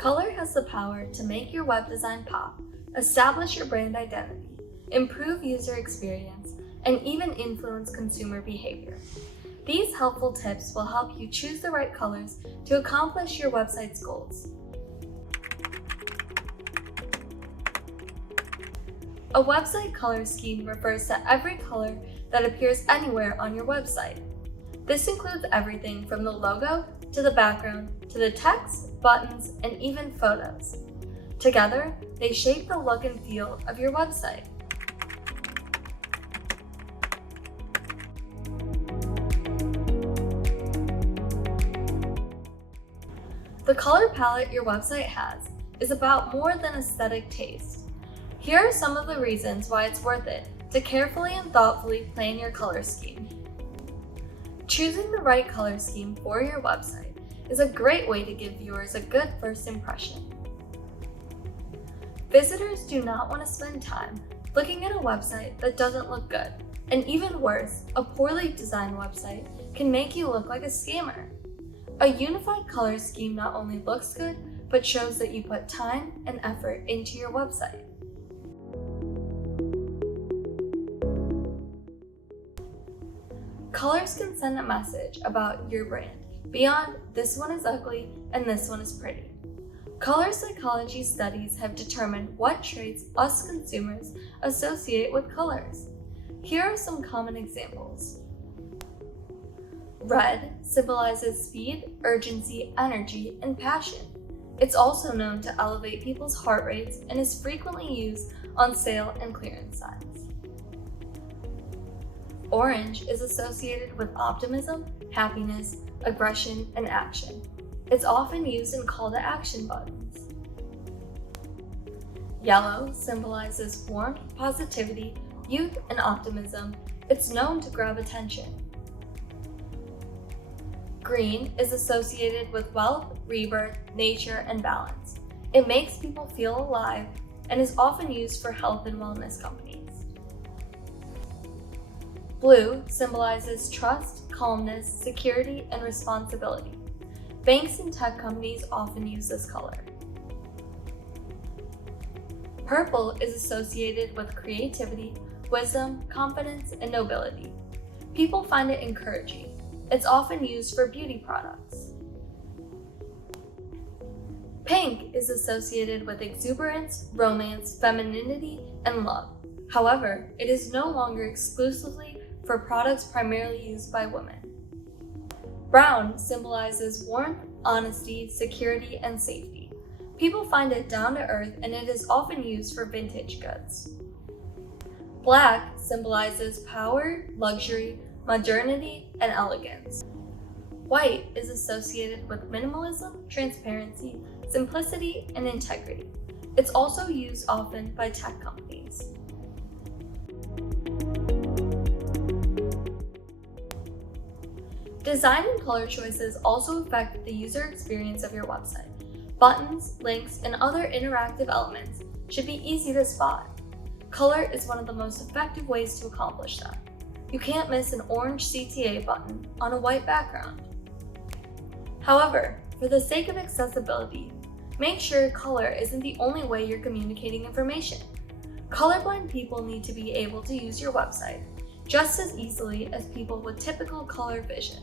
Color has the power to make your web design pop, establish your brand identity, improve user experience, and even influence consumer behavior. These helpful tips will help you choose the right colors to accomplish your website's goals. A website color scheme refers to every color that appears anywhere on your website. This includes everything from the logo to the background to the text, buttons, and even photos. Together, they shape the look and feel of your website. The color palette your website has is about more than aesthetic taste. Here are some of the reasons why it's worth it to carefully and thoughtfully plan your color scheme. Choosing the right color scheme for your website is a great way to give viewers a good first impression. Visitors do not want to spend time looking at a website that doesn't look good, and even worse, a poorly designed website can make you look like a scammer. A unified color scheme not only looks good, but shows that you put time and effort into your website. Colors can send a message about your brand beyond "this one is ugly and this one is pretty." Color psychology studies have determined what traits us consumers associate with colors. Here are some common examples. Red symbolizes speed, urgency, energy, and passion. It's also known to elevate people's heart rates and is frequently used on sale and clearance signs. Orange is associated with optimism, happiness, aggression, and action. It's often used in call to action buttons. Yellow symbolizes warmth, positivity, youth, and optimism. It's known to grab attention. Green is associated with wealth, rebirth, nature, and balance. It makes people feel alive and is often used for health and wellness companies. Blue symbolizes trust, calmness, security, and responsibility. Banks and tech companies often use this color. Purple is associated with creativity, wisdom, confidence, and nobility. People find it encouraging. It's often used for beauty products. Pink is associated with exuberance, romance, femininity, and love. However, it is no longer exclusively for products primarily used by women. Brown symbolizes warmth, honesty, security, and safety. People find it down to earth, and it is often used for vintage goods. Black symbolizes power, luxury, modernity, and elegance. White is associated with minimalism, transparency, simplicity, and integrity. It's also used often by tech companies. Design and color choices also affect the user experience of your website. Buttons, links, and other interactive elements should be easy to spot. Color is one of the most effective ways to accomplish that. You can't miss an orange CTA button on a white background. However, for the sake of accessibility, make sure color isn't the only way you're communicating information. Colorblind people need to be able to use your website just as easily as people with typical color vision.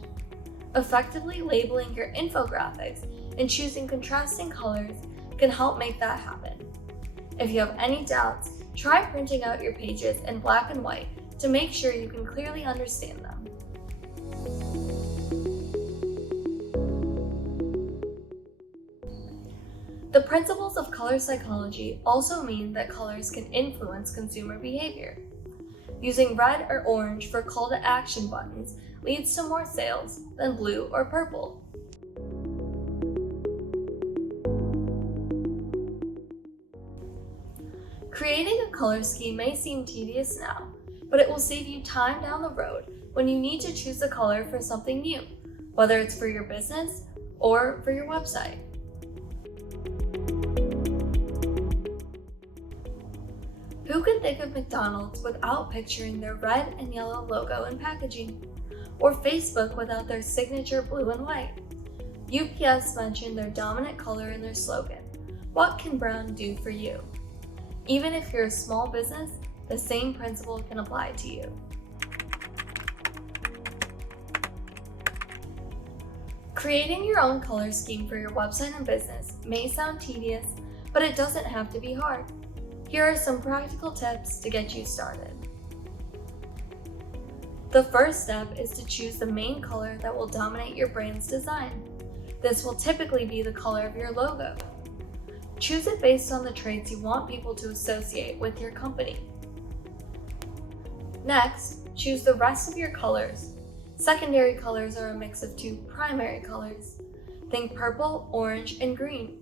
Effectively labeling your infographics and choosing contrasting colors can help make that happen. If you have any doubts, try printing out your pages in black and white to make sure you can clearly understand them. The principles of color psychology also mean that colors can influence consumer behavior. Using red or orange for call to action buttons leads to more sales than blue or purple. Creating a color scheme may seem tedious now, but it will save you time down the road when you need to choose a color for something new, whether it's for your business or for your website. Who can think of McDonald's without picturing their red and yellow logo and packaging? Or Facebook without their signature blue and white? UPS mentioned their dominant color in their slogan, what can brown do for you? Even if you're a small business, the same principle can apply to you. Creating your own color scheme for your website and business may sound tedious, but it doesn't have to be hard. Here are some practical tips to get you started. The first step is to choose the main color that will dominate your brand's design. This will typically be the color of your logo. Choose it based on the traits you want people to associate with your company. Next, choose the rest of your colors. Secondary colors are a mix of two primary colors. Think purple, orange, and green.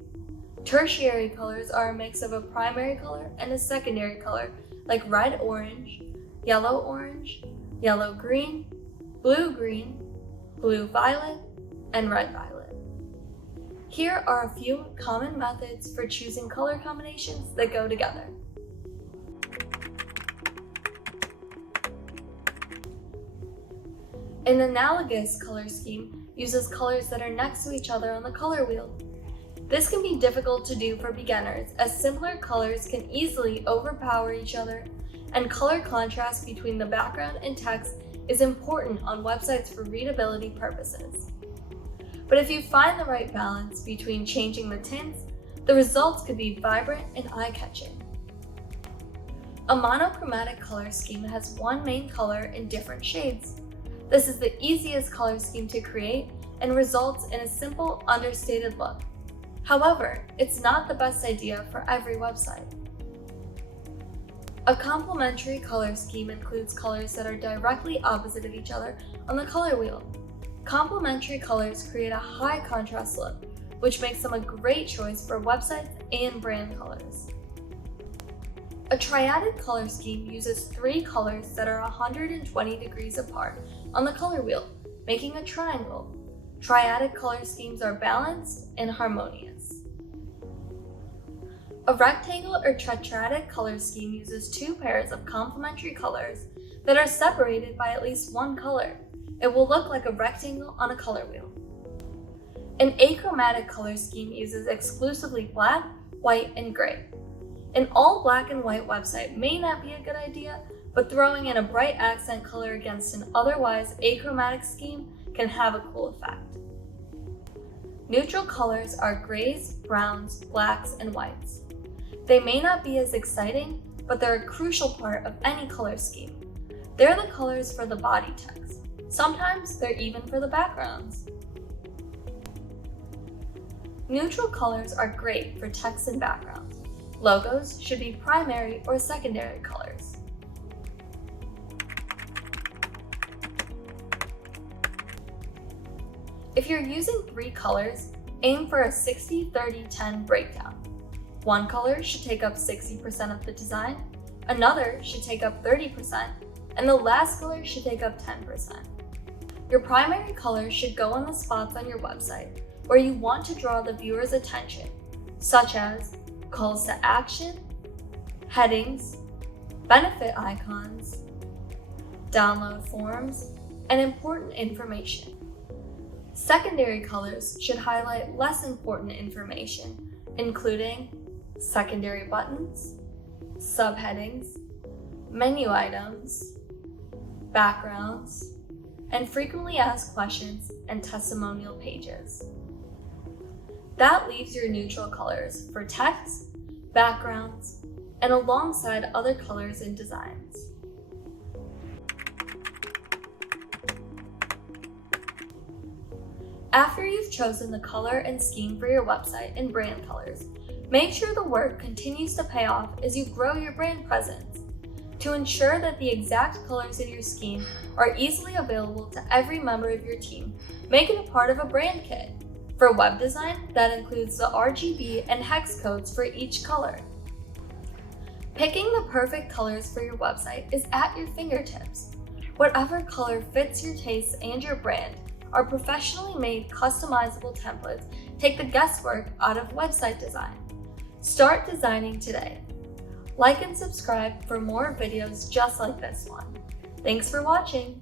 Tertiary colors are a mix of a primary color and a secondary color, like red-orange, yellow-orange, yellow-green, blue-green, blue-violet, and red-violet. Here are a few common methods for choosing color combinations that go together. An analogous color scheme uses colors that are next to each other on the color wheel. This can be difficult to do for beginners, as simpler colors can easily overpower each other, and color contrast between the background and text is important on websites for readability purposes. But if you find the right balance between changing the tints, the results could be vibrant and eye-catching. A monochromatic color scheme has one main color in different shades. This is the easiest color scheme to create and results in a simple, understated look. However, it's not the best idea for every website. A complementary color scheme includes colors that are directly opposite of each other on the color wheel. Complementary colors create a high contrast look, which makes them a great choice for websites and brand colors. A triadic color scheme uses three colors that are 120 degrees apart on the color wheel, making a triangle. Triadic color schemes are balanced and harmonious. A rectangle or tetradic color scheme uses two pairs of complementary colors that are separated by at least one color. It will look like a rectangle on a color wheel. An achromatic color scheme uses exclusively black, white, and gray. An all black and white website may not be a good idea, but throwing in a bright accent color against an otherwise achromatic scheme can have a cool effect. Neutral colors are grays, browns, blacks, and whites. They may not be as exciting, but they're a crucial part of any color scheme. They're the colors for the body text. Sometimes they're even for the backgrounds. Neutral colors are great for text and backgrounds. Logos should be primary or secondary colors. If you're using three colors, aim for a 60-30-10 breakdown. One color should take up 60% of the design, another should take up 30%, and the last color should take up 10%. Your primary color should go on the spots on your website where you want to draw the viewer's attention, such as calls to action, headings, benefit icons, download forms, and important information. Secondary colors should highlight less important information, including secondary buttons, subheadings, menu items, backgrounds, and frequently asked questions and testimonial pages. That leaves your neutral colors for text, backgrounds, and alongside other colors and designs. After you've chosen the color and scheme for your website and brand colors, make sure the work continues to pay off as you grow your brand presence. To ensure that the exact colors in your scheme are easily available to every member of your team, make it a part of a brand kit. For web design, that includes the RGB and hex codes for each color. Picking the perfect colors for your website is at your fingertips. Whatever color fits your tastes and your brand, our professionally made customizable templates take the guesswork out of website design. Start designing today. Like and subscribe for more videos just like this one. Thanks for watching.